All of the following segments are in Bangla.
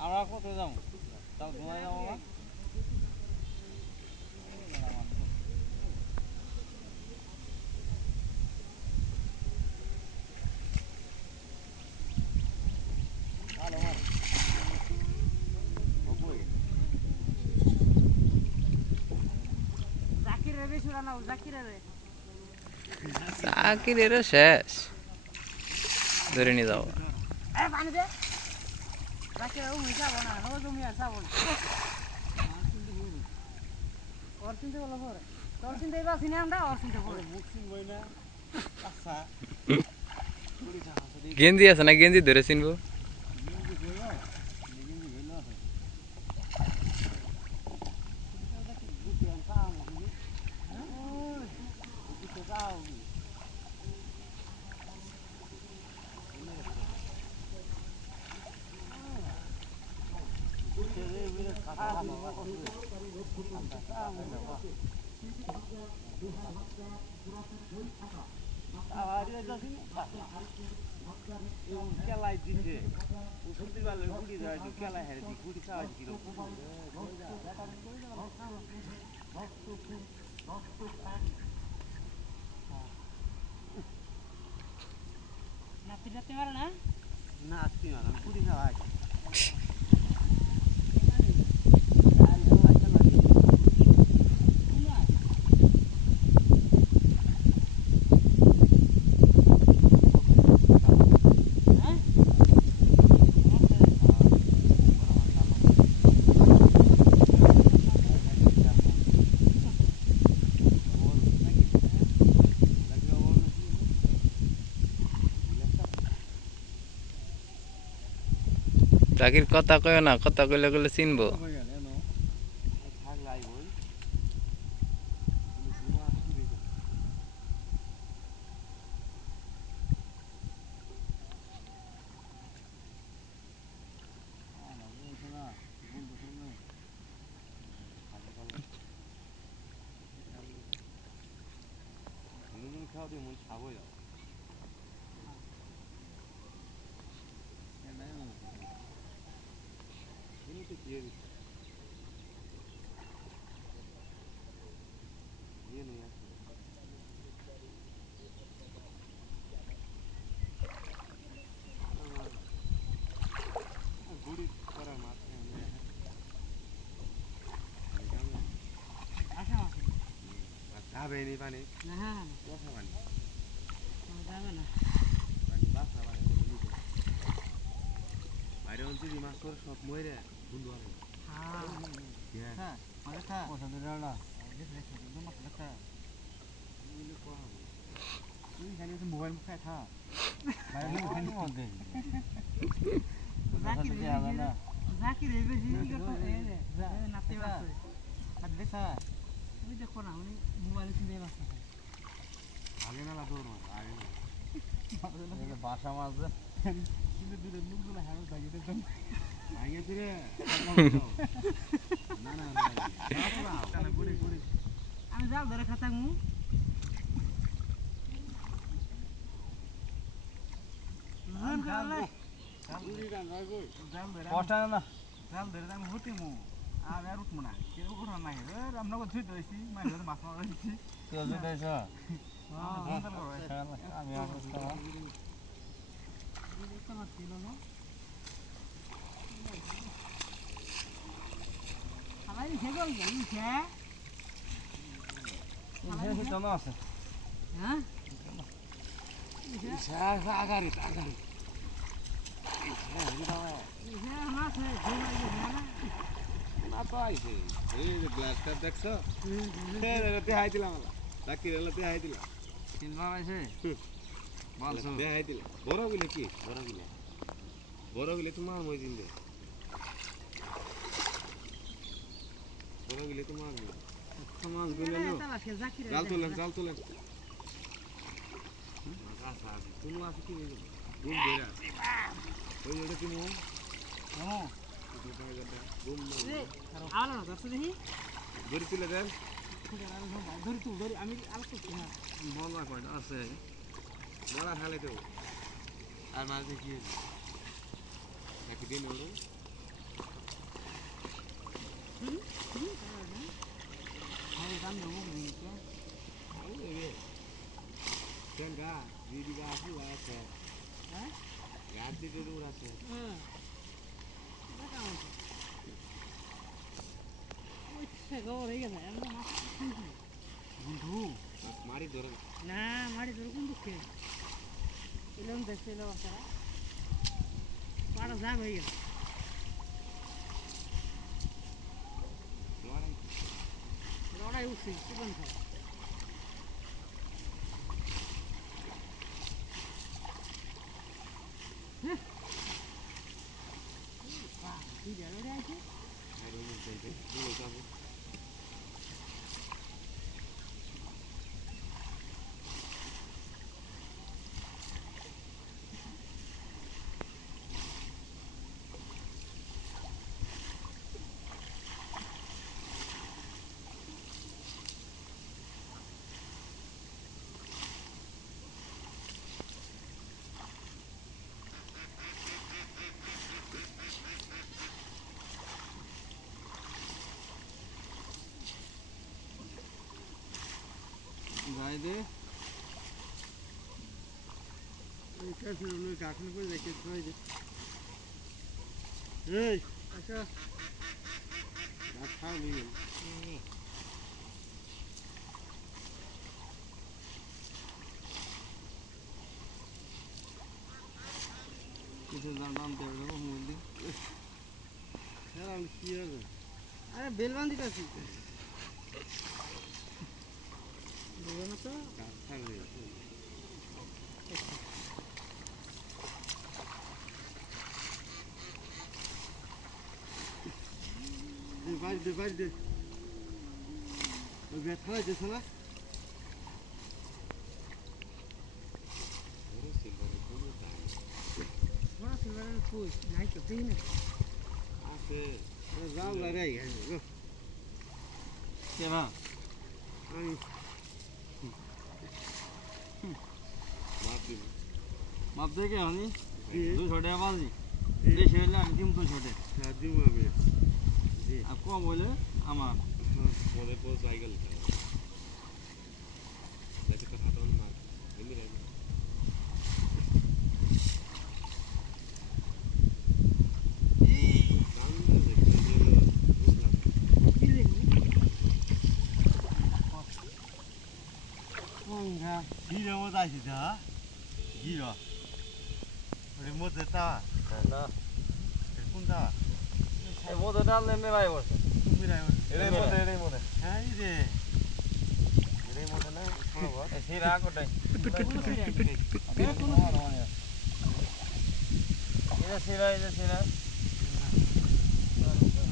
আমরা কত যাবো তাও ঘুমাই যাবো না জাকিরের শেষ ধরে নিয়ে যাও গেঞ্জি আছে না গেঞ্জি ধরে চিনবো কেলাই দিছে উঠতে পারলে গুড়ি যায় কেলাই হেরে দি গুড়ি খাওয়া দিল নাতি নাতি মারে না না আজকে মারা গুড়ি খাওয়া জাকির কথা কয় না কথা কইলে কইলে চিনবো Ini panik. Nah, biasa panik. যাবে না পানি বাসা পানি বলি তো বাইরে অঞ্চল মাছ করে সব মরে বন্ধু হবে হ্যাঁ হ্যাঁ মানে খা পছন্দ না দেখলে শুধু মাছ দেখা বলে কোয়া তুই জানি তো মোবাইল মুখে খা বাইরে মুখে নিয়ে মধ্যে জাকির এই বেশি নাতি মাছ হাত দেখা ওই দেখো না উনি মোবাইলে কিনে মাছ আগে না দৌড় মাছ আগে না বাসা মাছ কিন্তু দুধের মুখগুলো হ্যাঁ ভাগিতে তো ভাগিয়েছি রে না না আমি জাল ধরে খাতাম জাল ধরে আমি হতে মু আর আর উঠবো না কেউ উঠবো না আমরা ধুই ধরেছি মাছ মাছ মারছি তুই ধরেছ আমি আছে হ্যাঁ আগারি আগারি না তো আইছে এই গ্লাসটা দেখছো দেখাই দিলাম তাকির এলা দেখাই দিলাম তিন বার আইছে মালছো দেখাই দিলাম বড় গিলে কি বড় গিলে তোমার মই দিন দে বড় গিলে তোমার মাছ গিলে জাল তোলেন আচ্ছা তুমি আছে কি ঘুম দেরা ওই এটা কি মো হ্যাঁ ঘুম আলো না দর্শক দেখি ধরে তুলে দেন ধরি আমি আলো করছি না বলবা কয়টা আছে বলা খালে দেব আর মাঝে কি নাকি দিন ওড়ো আমি দাম দেবো কিন্তু আউ এবে কেনগা দিদিগা আসু আছে হ্যাঁ গাছ দিতে দূর আছে দেখা হচ্ছে ওই সেগো রয়ে গেছে আমরা মাছ কিনছি বন্ধু মারি ধরে না মারি ধরে কোন দুঃখে এলাম দেখছিল বাচ্চারা পাড়া জাগ হয়ে গেছে লড়াই উঠছি চিকন খাওয়া লড়াই আছে আর ওই দেখতে দুলো যাবো গায়ে দে এইটা ছিল না কাকুন করে দেখে ছয় দে এই আচ্ছা রাখা নিয়ে কিসের দাম দেবে মুরলি হ্যাঁ কি হবে আরে বেল বান্ধিতে আছি বুঝলো তো থাকবে বাজ দে ওই ব্যথা হয়েছে না ওরে সিলভার কোনো দাম বড় সিলভারের ফুল নাই তো দিই না আছে যাও লাগাই গো কে মা আমি মাপ দিব মাপ দেখে আমি 200 টাকা বাজি বেশি হইলে আমি দিম 200 টাকা হ্যাঁ দিব আমি আর কম হইলে আমার মনে পো সাইকেল দেখে তো হাতন মার এমনি রাখি দাম দিয়ে দেখতে বুঝলাম কি দেখি কোনটা গিরা মতো আইসি দা গিরা ওরে মতো তা না কোনটা এই মতো ডাল নেমে ভাই বসে তুমি রাই এটাই মতো হ্যাঁ এই রে এটাই মতো না বড় এই সিরা কোটাই এটা সিরা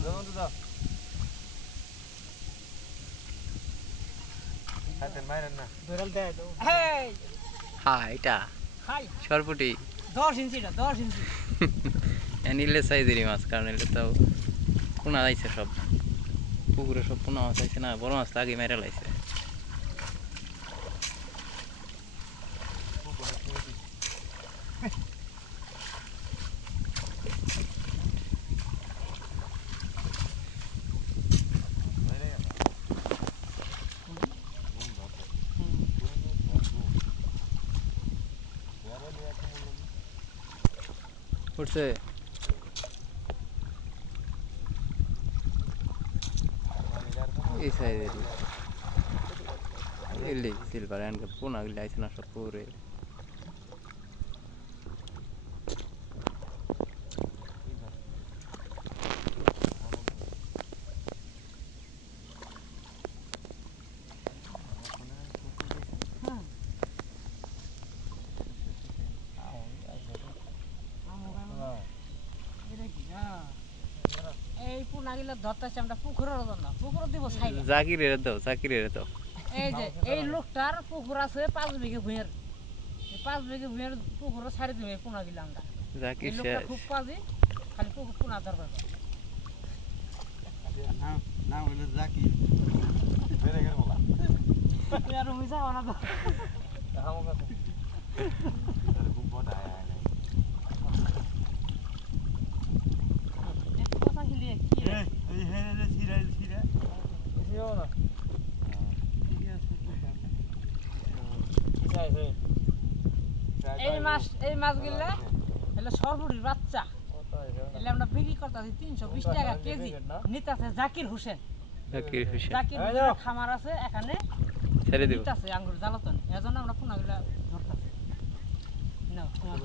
যেমন তো দাও হাতে মারেন না ধরল দেয় তো হেই হ্যাঁ এটা হাই সরপুটি 10 ইঞ্চিটা 10 ইঞ্চি নিলে সাইজেরই মাছ কারণ এলে তাও পোনা যাইছে সব পুকুরে সব পোনা মাছ আইছে না বড় মাছ তো আগে মেরে লাইছে উঠছে এই সাইজেরই এলি সিলভার এন্ড পোনা গুলি আইছে না সব পুকুরে এই পুনাগিলা ধরতেছে আমরা পুকুরের জন্য পুকুর দিব সাইডে জাকিরের দাও এই যে এই লোকটার পুকুর আছে 5 বিঘা ভুঁইয়ের 5 বিঘা ভুঁইয়ের পুকুর ছাড়ি দিবে পুনাগিলা আমরা জাকির এই লোকটা খুব পাজি খালি পুকুর পুনা ধরবে না হইলে জাকি বেরে গেল বলা আর মিছা বানা তো খুব বড় আয় এই মাছগুলা এগুলো সরপুরির বাচ্চা এগুলো আমরা বিক্রি করতেছি 320 টাকা কেজি নিতেছে জাকির হোসেন জাকির হোসেন জাকির হোসেনের খামার আছে এখানে ছেড়ে দিব নিতেছে আঙ্গুর জ্বালাতন এজন্য আমরা পোনাগুলা ধরতেছি নাও তোমার